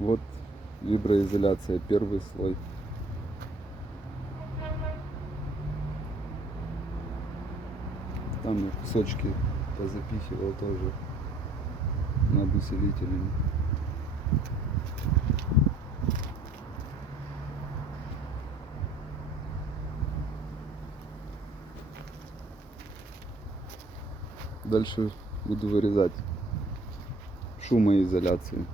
Вот виброизоляция, первый слой. Там я кусочки позапихивал тоже над усилителями. Дальше буду вырезать шумоизоляцию.